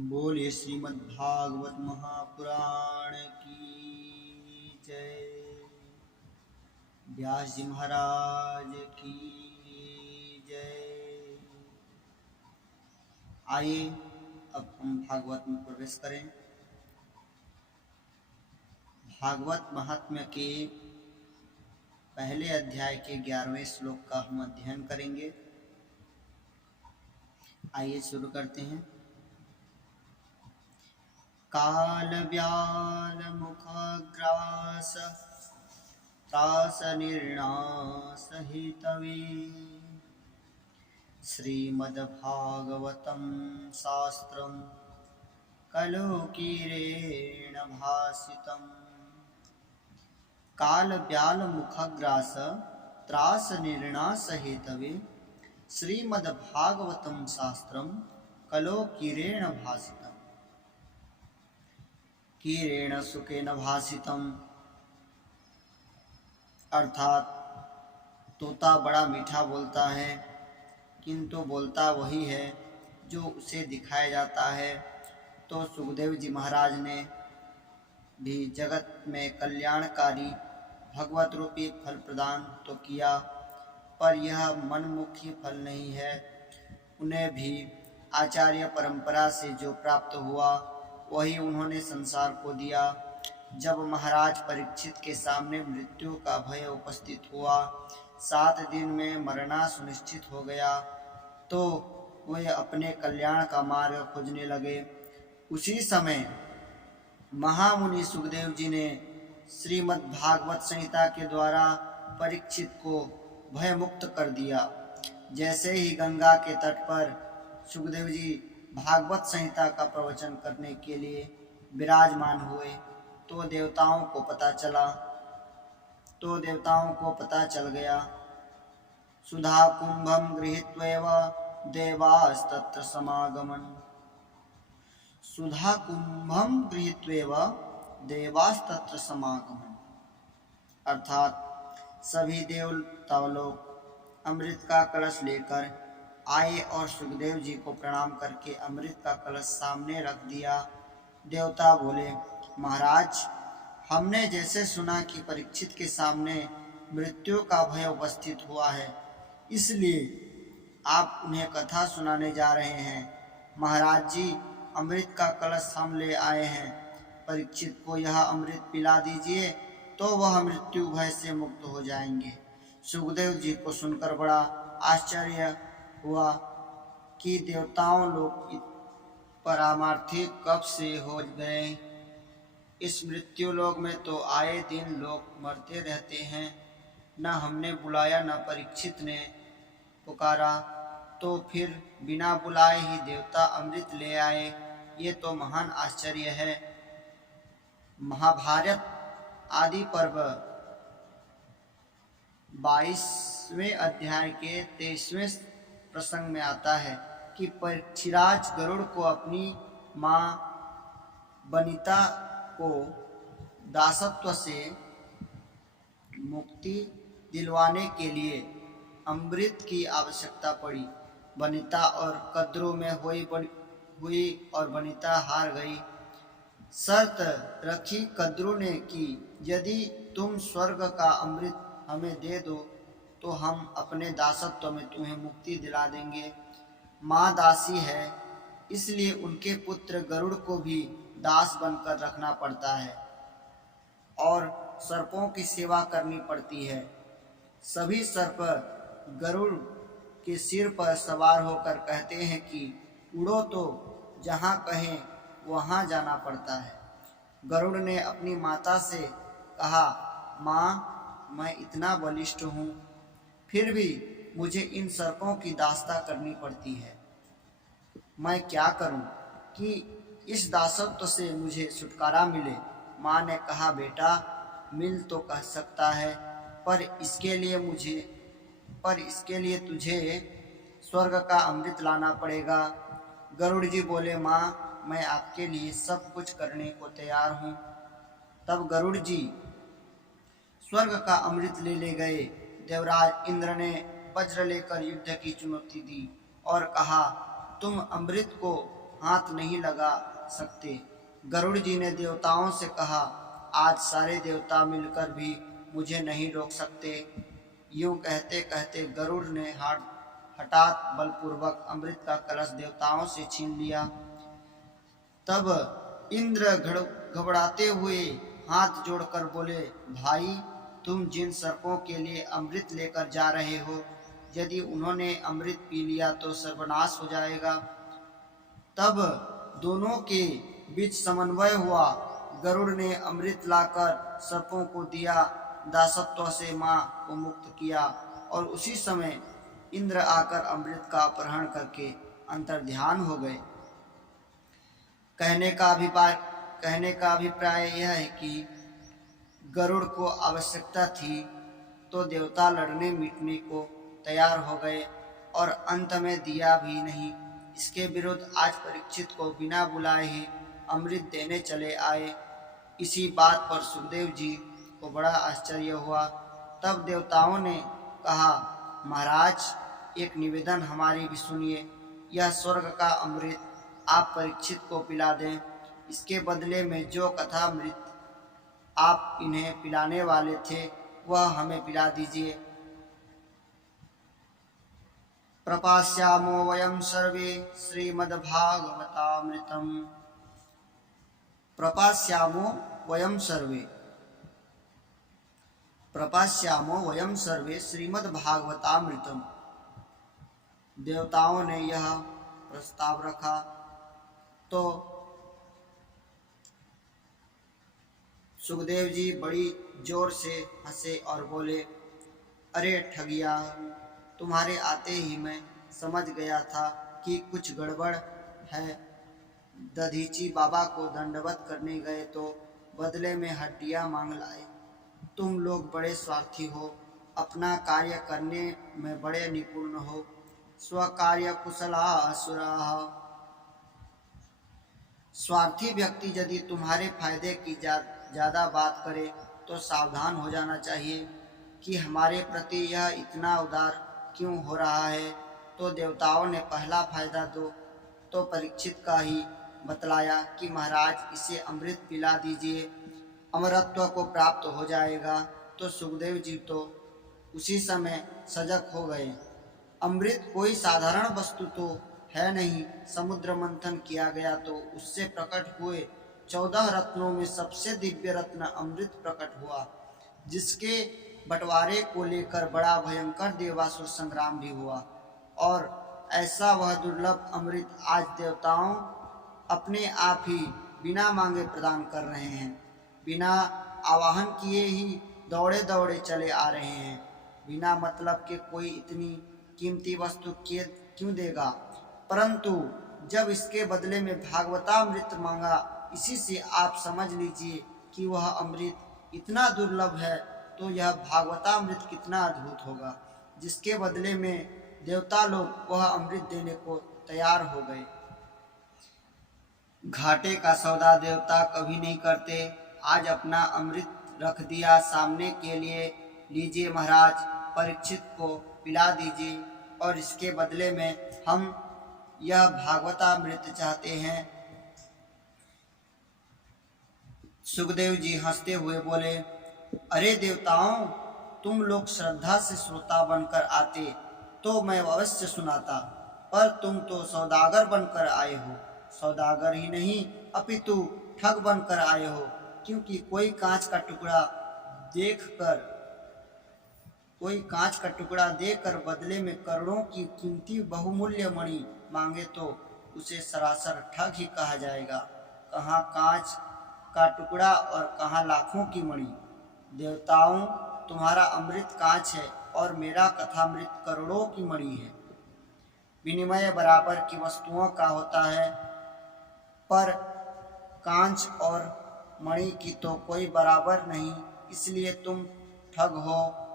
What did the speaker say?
बोलिए श्रीमद्भागवत महापुराण की जय। व्यास जी महाराज की जय। आइए अब हम भागवत में प्रवेश करें। भागवत महात्म्य के पहले अध्याय के 11वें श्लोक का हम अध्ययन करेंगे। आइए शुरू करते हैं। काल व्याल मुखग्रास त्रास निर्णास हितवे श्रीमद्भागवतं शास्त्रं कलोकीरेण भासितम्। काल व्याल मुखग्रास त्रास निर्णास हेतवे श्रीमद्भागवतं शास्त्रं कलोकीरेण भासितम्। कीरेण सुखेन भासितम् अर्थात तोता बड़ा मीठा बोलता है, किंतु बोलता वही है जो उसे दिखाया जाता है। तो सुखदेव जी महाराज ने भी जगत में कल्याणकारी भगवत रूपी फल प्रदान तो किया, पर यह मनमुखी फल नहीं है। उन्हें भी आचार्य परंपरा से जो प्राप्त हुआ वही उन्होंने संसार को दिया। जब महाराज परीक्षित के सामने मृत्यु का भय उपस्थित हुआ, 7 दिन में मरना सुनिश्चित हो गया, तो वे अपने कल्याण का मार्ग खोजने लगे। उसी समय महामुनि सुखदेव जी ने श्रीमद् भागवत संहिता के द्वारा परीक्षित को भय मुक्त कर दिया। जैसे ही गंगा के तट पर सुखदेव जी भागवत संहिता का प्रवचन करने के लिए विराजमान हुए, तो देवताओं को पता चल गया। सुधा कुंभम गृहीत्वैव देवास्तत्र समागमन्। सुधा कुंभम गृहीत्वैव देवास्तत्र समागमन् अर्थात सभी देवता लोग अमृत का कलश लेकर आए और सुखदेव जी को प्रणाम करके अमृत का कलश सामने रख दिया। देवता बोले, महाराज, हमने जैसे सुना कि परीक्षित के सामने मृत्यु का भय उपस्थित हुआ है, इसलिए आप उन्हें कथा सुनाने जा रहे हैं। महाराज जी, अमृत का कलश हम ले आए हैं, परीक्षित को यह अमृत पिला दीजिए तो वह मृत्यु भय से मुक्त हो जाएंगे। सुखदेव जी को सुनकर बड़ा आश्चर्य हुआ कि देवताओं लोग परामार्थी कब से हो गए। इस मृत्यु लोक में तो आए दिन लोग मरते रहते हैं। न हमने बुलाया न परीक्षित ने पुकारा, तो फिर बिना बुलाए ही देवता अमृत ले आए। ये तो महान आश्चर्य है। महाभारत आदि पर्व 22वें अध्याय के 23वें प्रसंग में आता है कि परीक्षिराज गरुड़ को अपनी माँ वनिता को दासत्व से मुक्ति दिलवाने के लिए अमृत की आवश्यकता पड़ी। वनिता और कद्रों में हुई और वनिता हार गई। शर्त रखी कद्रों ने कि यदि तुम स्वर्ग का अमृत हमें दे दो तो हम अपने दासत्व में तुम्हें मुक्ति दिला देंगे। माँ दासी है, इसलिए उनके पुत्र गरुड़ को भी दास बनकर रखना पड़ता है और सर्पों की सेवा करनी पड़ती है। सभी सर्प गरुड़ के सिर पर सवार होकर कहते हैं कि उड़ो, तो जहाँ कहें वहाँ जाना पड़ता है। गरुड़ ने अपनी माता से कहा, माँ, मैं इतना बलिष्ठ हूँ, फिर भी मुझे इन सर्पों की दास्ता करनी पड़ती है। मैं क्या करूं कि इस दासत्व से मुझे छुटकारा मिले। माँ ने कहा, बेटा, मिल तो कह सकता है, पर इसके लिए तुझे स्वर्ग का अमृत लाना पड़ेगा। गरुड़ जी बोले, माँ, मैं आपके लिए सब कुछ करने को तैयार हूँ। तब गरुड़ जी स्वर्ग का अमृत ले गए। देवराज इंद्र ने वज्र लेकर युद्ध की चुनौती दी और कहा, तुम अमृत को हाथ नहीं लगा सकते। गरुड़ जी ने देवताओं से कहा, आज सारे देवता मिलकर भी मुझे नहीं रोक सकते। यूं कहते कहते गरुड़ ने हठात बलपूर्वक अमृत का कलश देवताओं से छीन लिया। तब इंद्र घबराते हुए हाथ जोड़कर बोले, भाई, तुम जिन सर्पों के लिए अमृत लेकर जा रहे हो, यदि उन्होंने अमृत पी लिया तो सर्वनाश हो जाएगा। तब दोनों के बीच समन्वय हुआ। गरुड़ ने अमृत लाकर सर्पों को दिया, दासत्व से मां को मुक्त किया और उसी समय इंद्र आकर अमृत का अपहरण करके अंतर्ध्यान हो गए। कहने का अभिप्राय यह है कि गरुड़ को आवश्यकता थी तो देवता लड़ने मिटने को तैयार हो गए और अंत में दिया भी नहीं। इसके विरुद्ध आज परीक्षित को बिना बुलाए ही अमृत देने चले आए। इसी बात पर सुखदेव जी को बड़ा आश्चर्य हुआ। तब देवताओं ने कहा, महाराज, एक निवेदन हमारी भी सुनिए। यह स्वर्ग का अमृत आप परीक्षित को पिला दें। इसके बदले में जो कथा अमृत आप इन्हें पिलाने वाले थे वह हमें पिला दीजिए। प्रपास्यामो वयं सर्वे श्रीमद्भागवतामृतम्। प्रपास्यामो वयं सर्वे श्रीमद्भागवतामृतम्। देवताओं ने यह प्रस्ताव रखा तो सुखदेव जी बड़ी जोर से हंसे और बोले, अरे ठगिया, तुम्हारे आते ही मैं समझ गया था कि कुछ गड़बड़ है। दधीची बाबा को दंडवत करने गए तो बदले में हड्डियां मांग लाए। तुम लोग बड़े स्वार्थी हो, अपना कार्य करने में बड़े निपुण हो। स्वकार्य कुशला असुराः। स्वार्थी व्यक्ति यदि तुम्हारे फायदे की ज्यादा बात करे तो सावधान हो जाना चाहिए कि हमारे प्रति यह इतना उदार क्यों हो रहा है। तो देवताओं ने पहला फायदा तो परीक्षित का ही बतलाया कि महाराज, इसे अमृत पिला दीजिए, अमरत्व को प्राप्त हो जाएगा। तो सुखदेव जी तो उसी समय सजग हो गए। अमृत कोई साधारण वस्तु तो है नहीं। समुद्र मंथन किया गया तो उससे प्रकट हुए 14 रत्नों में सबसे दिव्य रत्न अमृत प्रकट हुआ, जिसके बंटवारे को लेकर बड़ा भयंकर देवासुर संग्राम भी हुआ। और ऐसा वह दुर्लभ अमृत आज देवताओं अपने आप ही बिना मांगे प्रदान कर रहे हैं। बिना आवाहन किए ही दौड़े दौड़े चले आ रहे हैं। बिना मतलब के कोई इतनी कीमती वस्तु क्यों देगा। परंतु जब इसके बदले में भागवतामृत मांगा, इसी से आप समझ लीजिए कि वह अमृत इतना दुर्लभ है, तो यह भागवतामृत कितना अद्भुत होगा, जिसके बदले में देवता लोग वह अमृत देने को तैयार हो गए। घाटे का सौदा देवता कभी नहीं करते। आज अपना अमृत रख दिया सामने के लिए। लीजिए महाराज, परीक्षित को पिला दीजिए और इसके बदले में हम यह भागवतामृत चाहते हैं। सुखदेव जी हंसते हुए बोले, अरे देवताओं, तुम लोग श्रद्धा से श्रोता बनकर आते तो मैं अवश्य सुनाता, पर तुम तो सौदागर बनकर आए हो। सौदागर ही नहीं अपितु ठग बनकर आए हो, क्योंकि कोई कांच का टुकड़ा देकर बदले में करोड़ों की कीमती बहुमूल्य मणि मांगे तो उसे सरासर ठग ही कहा जाएगा। कहाँ कांच का टुकड़ा और कहाँ लाखों की मणि। देवताओं, तुम्हारा अमृत कांच है और मेरा कथामृत करोड़ों की मणि है। विनिमय बराबर की वस्तुओं का होता है, पर कांच और मणि की तो कोई बराबर नहीं। इसलिए तुम ठग हो।